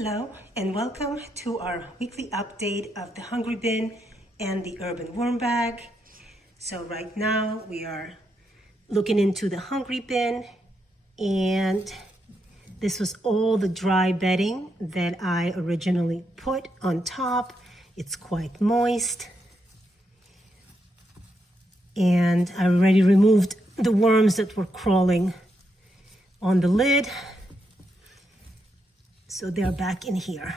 Hello and welcome to our weekly update of the Hungry Bin and the Urban Worm Bag. So right now we are looking into the Hungry Bin, and this was all the dry bedding that I originally put on top. It's quite moist. And I already removed the worms that were crawling on the lid. So they're back in here.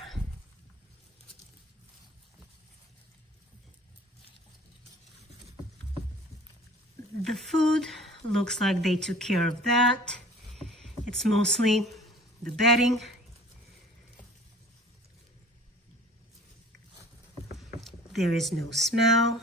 The food looks like they took care of that. It's mostly the bedding. There is no smell.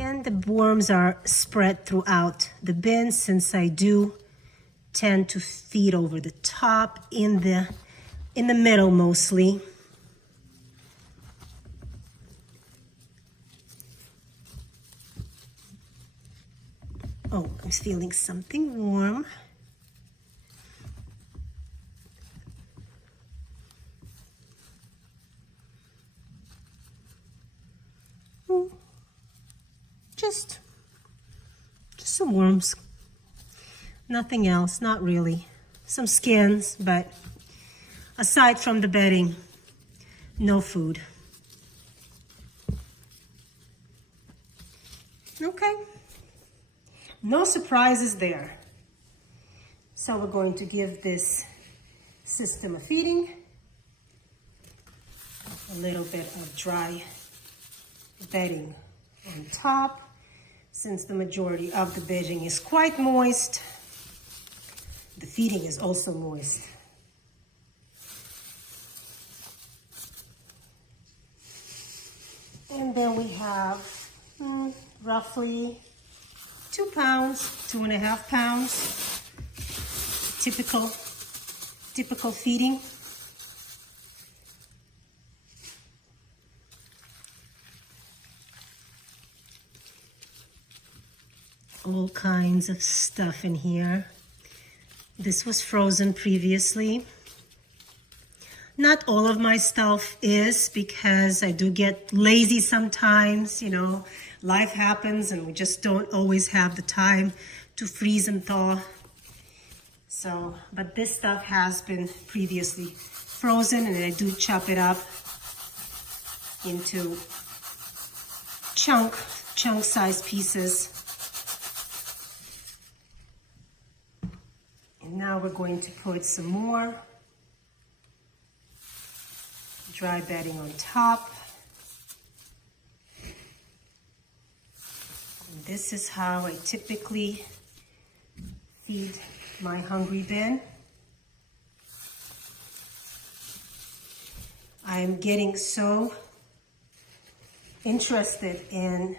And the worms are spread throughout the bin, since I do tend to feed over the top, in the middle mostly. Oh, I'm feeling something warm. Just some worms. Nothing else, not really. Some skins, but aside from the bedding, no food. Okay. No surprises there. So we're going to give this system a feeding. A little bit of dry bedding on top, since the majority of the bedding is quite moist. The feeding is also moist. And then we have roughly 2 pounds, 2.5 pounds, typical feeding. All kinds of stuff in here. This was frozen previously. Not all of my stuff is, because I do get lazy sometimes, you know, life happens and we just don't always have the time to freeze and thaw. So, but this stuff has been previously frozen, and I do chop it up into chunk-sized pieces. And now we're going to put some more dry bedding on top. And this is how I typically feed my Hungry Bin. I am getting so interested in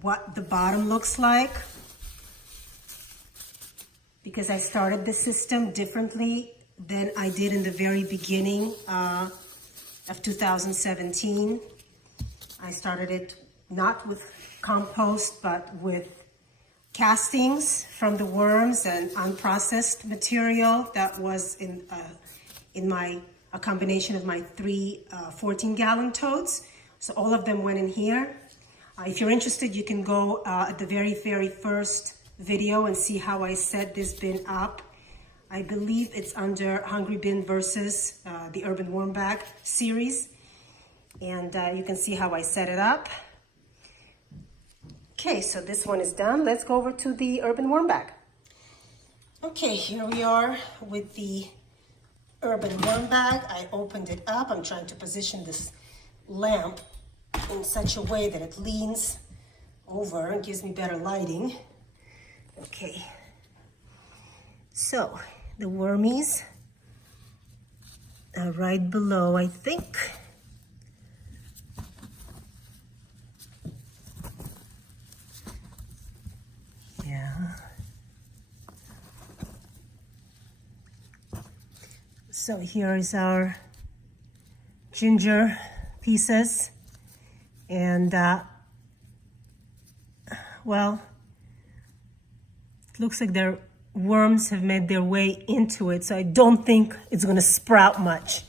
what the bottom looks like, because I started the system differently than I did in the very beginning of 2017. I started it not with compost, but with castings from the worms and unprocessed material that was in a combination of my 3 14-gallon totes. So all of them went in here. If you're interested, you can go at the very first video and see how I set this bin up. I believe it's under Hungry Bin versus the Urban Worm Bag series. And you can see how I set it up. Okay, so this one is done. Let's go over to the Urban Worm Bag. Okay, here we are with the Urban Worm Bag. I opened it up. I'm trying to position this lamp in such a way that it leans over and gives me better lighting. Okay, so the wormies are right below, I think. Yeah. So here is our ginger pieces, and well, it looks like their worms have made their way into it, so I don't think it's going to sprout much.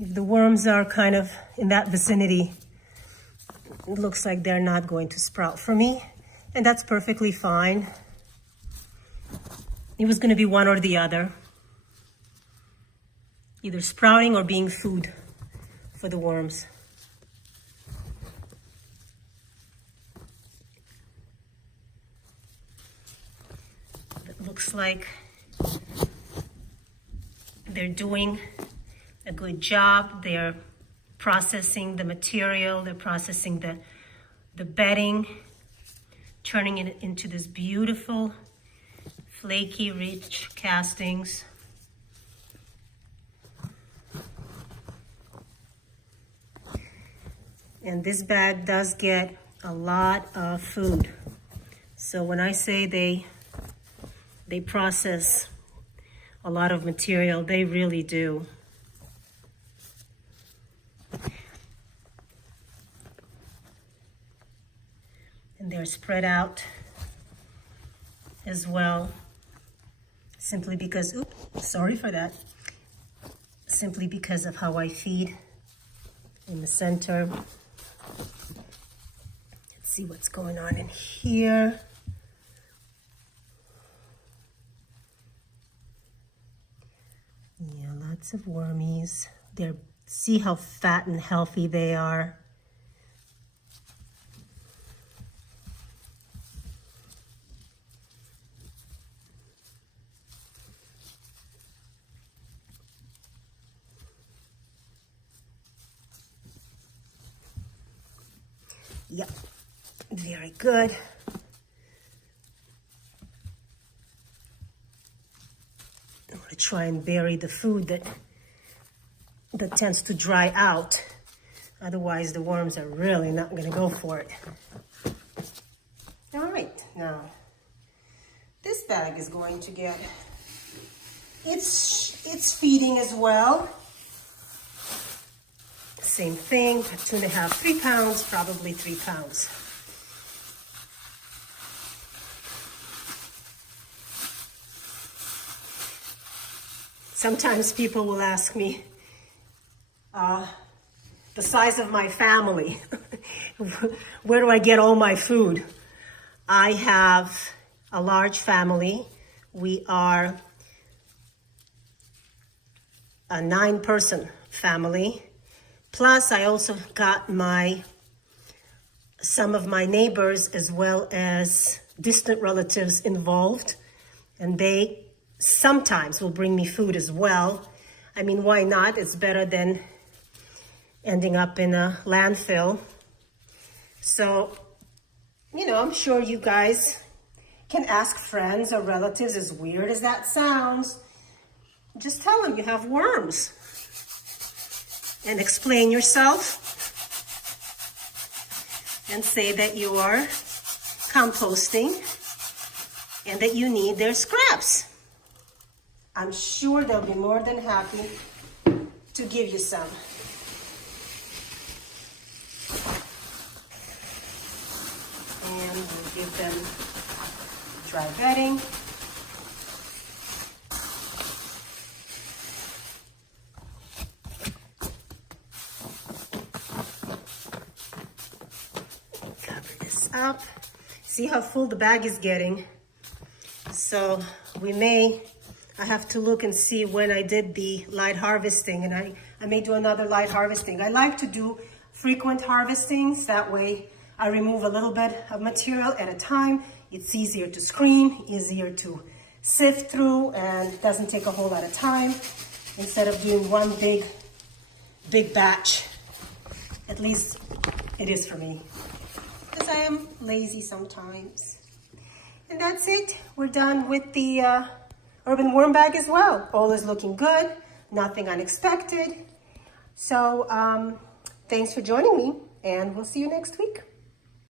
If the worms are kind of in that vicinity, it looks like they're not going to sprout for me, and that's perfectly fine. It was going to be one or the other, either sprouting or being food for the worms. It looks like they're doing a good job. They're processing the material, they're processing the bedding, turning it into this beautiful, flaky, rich castings. And this bag does get a lot of food. So when I say they process a lot of material, they really do. And they're spread out as well, simply because, oops, sorry for that, simply because of how I feed in the center. Let's see what's going on in here. Yeah, lots of wormies. See how fat and healthy they are. Yep, very good. I'm going to try and bury the food that tends to dry out. Otherwise, the worms are really not going to go for it. All right, now this bag is going to get its feeding as well. Same thing, 2.5, 3 pounds, probably 3 pounds. Sometimes people will ask me the size of my family. Where do I get all my food? I have a large family. We are a 9-person family. Plus, I also got some of my neighbors as well as distant relatives involved, and they sometimes will bring me food as well. I mean, why not? It's better than ending up in a landfill. So, I'm sure you guys can ask friends or relatives, as weird as that sounds. Just tell them you have worms. And explain yourself and say that you are composting and that you need their scraps. I'm sure they'll be more than happy to give you some. And we'll give them dry bedding. Up. See how full the bag is getting. So I have to look and see when I did the light harvesting, and I may do another light harvesting. I like to do frequent harvestings. That way I remove a little bit of material at a time. It's easier to screen, easier to sift through, and doesn't take a whole lot of time instead of doing one big batch. At least it is for me, because I am lazy sometimes. And that's it. We're done with the urban worm bag as well. All is looking good, nothing unexpected. So thanks for joining me, and we'll see you next week.